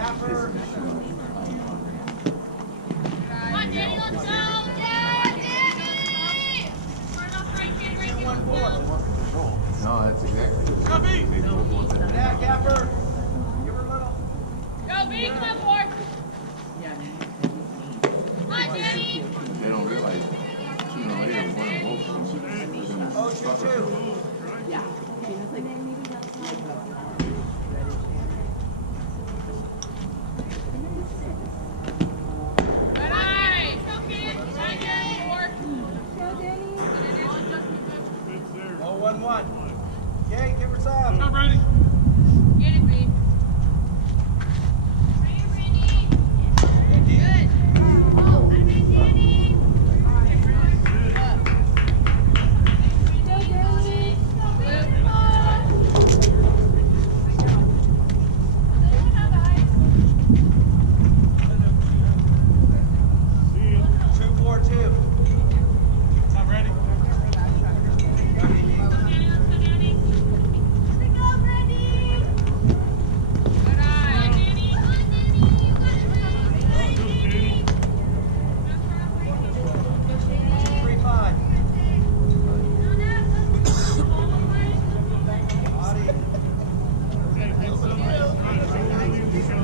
Gaffer. Come on, Danny, let's go! Danny! Start off right, kid, right, kid. 2-1-4. No, that's exactly what Copy. they both want that. Yeah, Gaffer. Give her a little. Go, B, come on, board. Come on, Danny! They don't realize sooner or later one of both of them is gonna Oh, 2-2. Yeah. Right, go, kid. Right, Danny, board. Oh, 1-1. Okay, give her some. Get it, B. Good. Oh, I'm in, Danny.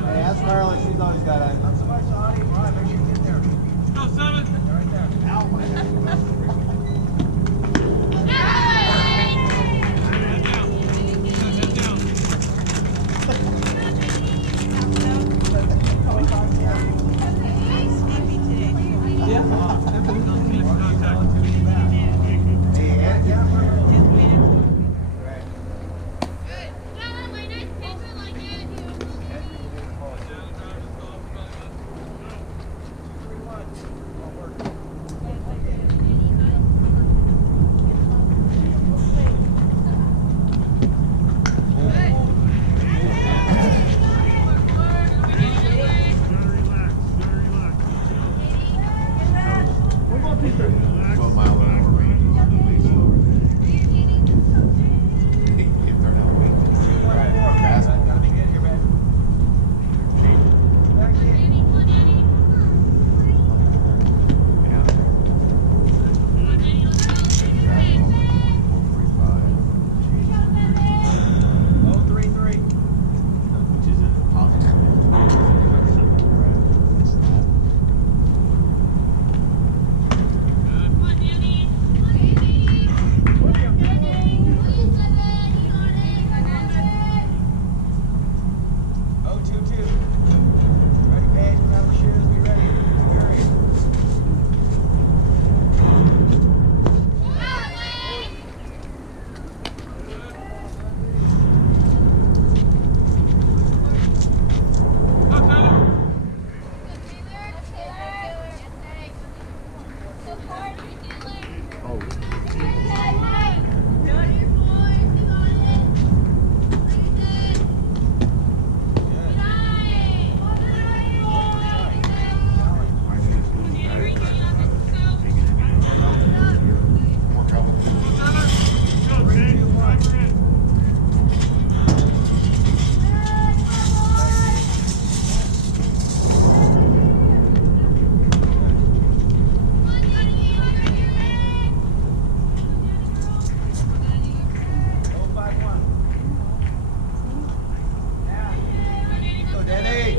Hey, ask Carla. She's always got a. Not so much, Audie. All right, make sure you get there. Go, 7. Right there. Hey, Ed, Gaffer. Right. Good. Yeah, my nice picture like it. 3-1. Won't work. Well, mile an hour range is way slower than if they're not waiting. Fast. Gotta be good. You're back. Back in. Yeah. Fast going 44, 45. Oh, 3-3. Which is a positive. Oh, 2-2. Ready, Paige? Grab her shoes. Be ready. Hurry. Oh, 5-1. Go, Danny.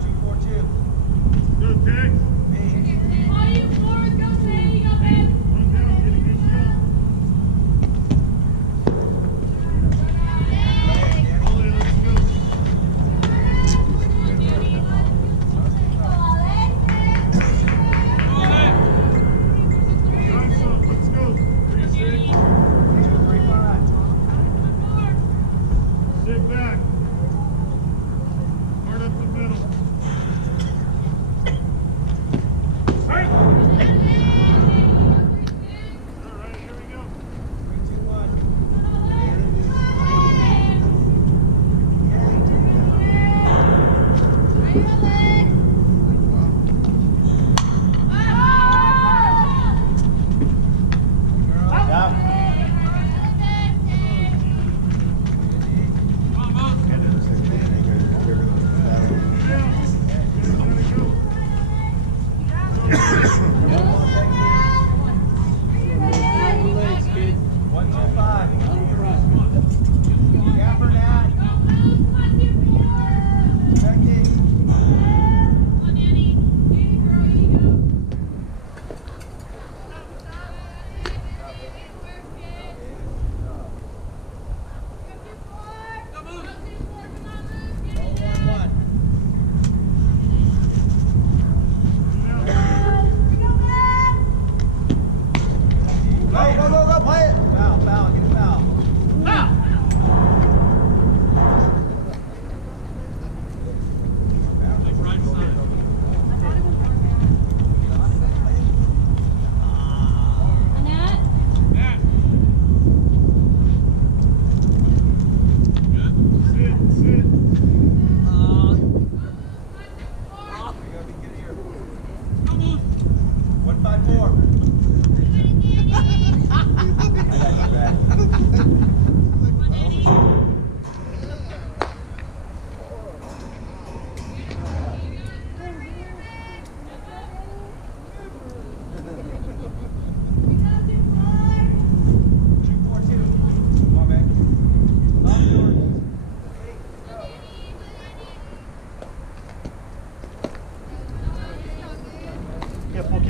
Two, 4-2. Me. Sit back. Hard up the middle. Hey! All right, here we go. 3-2-1.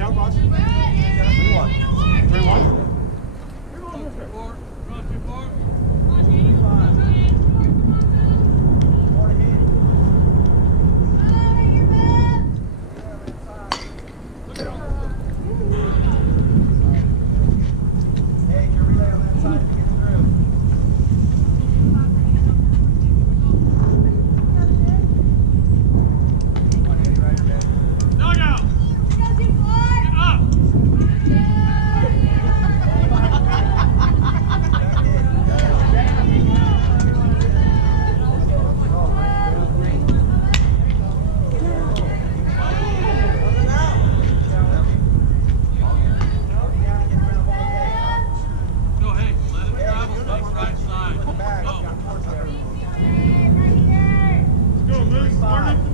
out, boss. 3-1. 3-1. Hey, your relay on that side if you get through. Come on, Eddie, right here, man. Dugout. Get up. Go, hey, let it travel. Take right side. Go. Let's go, Moose. Start up the